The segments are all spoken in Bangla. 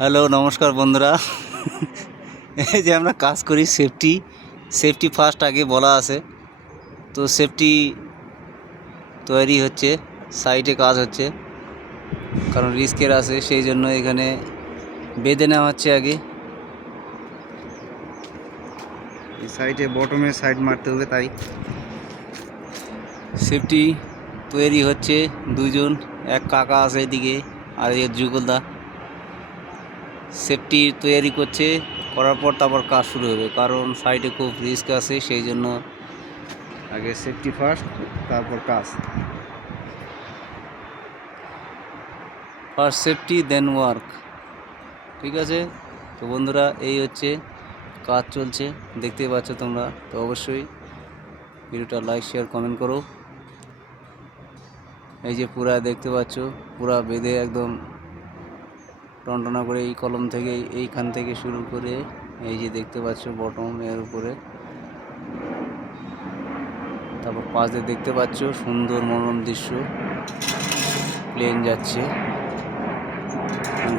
হ্যালো নমস্কার বন্ধুরা। এই যে আমরা কাজ করি সেফটি ফার্স্ট আগে বলা আছে। তো সেফটি তৈরি হচ্ছে, সাইডে কাজ হচ্ছে, কারণ রিস্কের আছে, সেই জন্য এখানে বেঁধে নেওয়া হচ্ছে। আগে এই সাইডে বটমে সাইড মারতে হবে, তাই সেফটি তৈরি হচ্ছে। দুজন, এক কাকা আছে এদিকে আর এক যুগলদা সেফটি তৈরি করছে। করার পর তারপর কাজ শুরু হবে, কারণ সাইডে খুব রিস্ক আছে, সেই জন্য আগে সেফটি ফার্স্ট, তারপর কাজ। ফার্স্ট সেফটি দেন ওয়ার্ক, ঠিক আছে? তো বন্ধুরা, এই হচ্ছে কাজ চলছে, দেখতেই পাচ্ছ তোমরা। তো অবশ্যই ভিডিওটা লাইক শেয়ার কমেন্ট করো। এই যে পুরা দেখতে পাচ্ছ, পুরা বেঁধে একদম টনটনা করে, এই কলম থেকে, এইখান থেকে শুরু করে এই যে দেখতে পাচ্ছ বটম এর উপরে, তারপর পাশে দেখতে পাচ্ছ সুন্দর মনোরম দৃশ্য, প্লেন যাচ্ছে।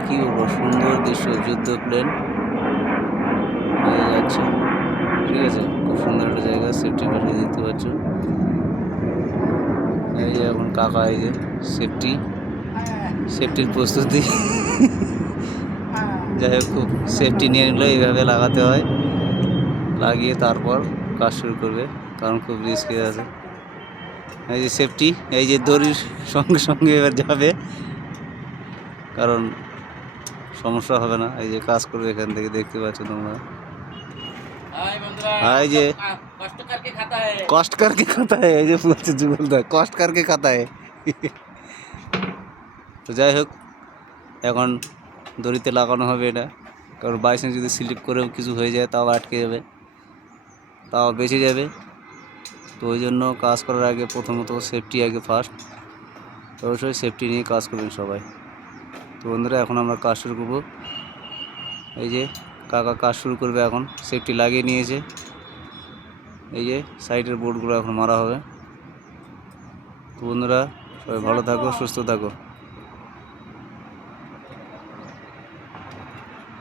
কি বলবো, সুন্দর দৃশ্য, যুদ্ধ প্লেন যাচ্ছে, ঠিক আছে? খুব সুন্দর একটা জায়গা, সেফটি পাশে দেখতে পাচ্ছ। এই যে এখন কাকা, এই যে সেফটির প্রস্তুতি। যাই হোক, খুব সেফটি নিয়ে নিল, এইভাবে লাগাতে হয়, লাগিয়ে তারপর কাজ শুরু করবে, কারণ খুব রিস্কে আছে। এই যে সেফটি, এই যে দড়ির সঙ্গে সঙ্গে এবার যাবে, কারণ সমস্যা হবে না। এই যে কাজ করবে এখান থেকে, দেখতে পাচ্ছ তোমরা। এই যে কষ্ট করকে খাতা হয়, এই যে বলছে যুগলদা, কষ্ট করকে খাতা হয়। তো যাই হোক, এখন দড়িতে লাগানো হবে এটা, কারণ বাইচান্স যদি স্লিপ করেও কিছু হয়ে যায়, তাও আটকে যাবে, তাও বেঁচে যাবে। তো ওই জন্য কাজ করার আগে প্রথমত সেফটি আগে ফার্স্ট, তো অবশ্যই সেফটি নিয়ে কাজ করবেন সবাই। তো বন্ধুরা, এখন আমরা কাজ শুরু করব। এই যে কাকা কাজ শুরু করবে, এখন সেফটি লাগিয়ে নিয়েছে। এই যে সাইডের বোর্ডগুলো এখন মারা হবে। তো বন্ধুরা, সবাই ভালো থাকো, সুস্থ থাকো।